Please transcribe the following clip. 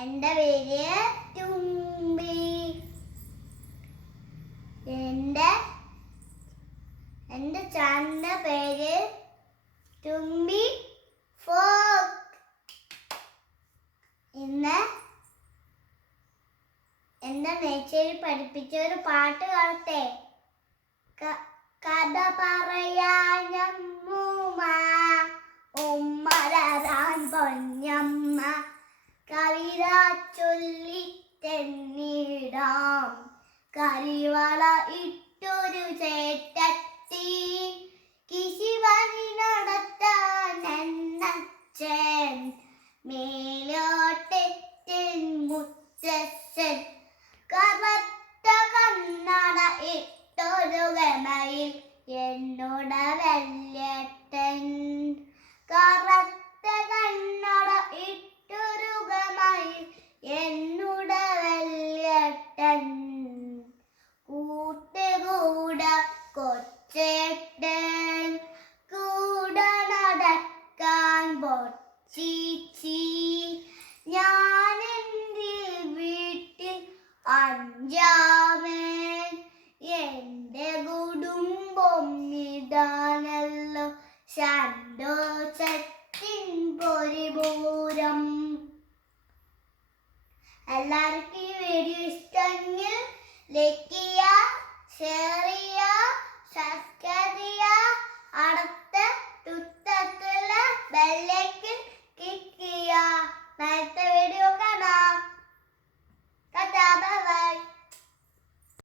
എൻ്റെ പേര് തുമ്പി. എൻ്റെ ചാനലിൻ്റെ പേര് തുമ്പി ഫോക്ക്. ഇന്ന് എൻ്റെ മേച്ചേരി പഠിപ്പിച്ച ഒരു പാട്ട് കാണട്ടെ. കഥ പറയാനമ്മൂമ്മ, ഉമ്മരാൻ പൊന്നമ്മ, കവിത ചൊല്ലിത്തെന്നിടാം, കരിവള ഇട്ടൊരു ചേട്ടത്തി, കിശിവനി നടത്താൻ എന്നച്ഛൻ, മേലോട്ടെത്തിൻ മുത്തച്ഛൻ, കറുത്ത കണ്ണട ഇട്ടൊരു ഗമയിൽ എന്നോട വല്യേട്ടൻ, കറുത്ത കണ്ണട ഇട്ടൊരു ഗമയിൽ എന്നോട വല്യേട്ടൻ, കൂട്ടുകൂട കൊച്ചേട്ടൻ, കൂട നടക്കാൻ പൊച്ചീച്ചി, ഞാനെൻ്റെ വീട്ടിൽ അഞ്ചാമൻ, എൻ്റെ കുടുംബം ഇതാണല്ലോ ശാന്തോ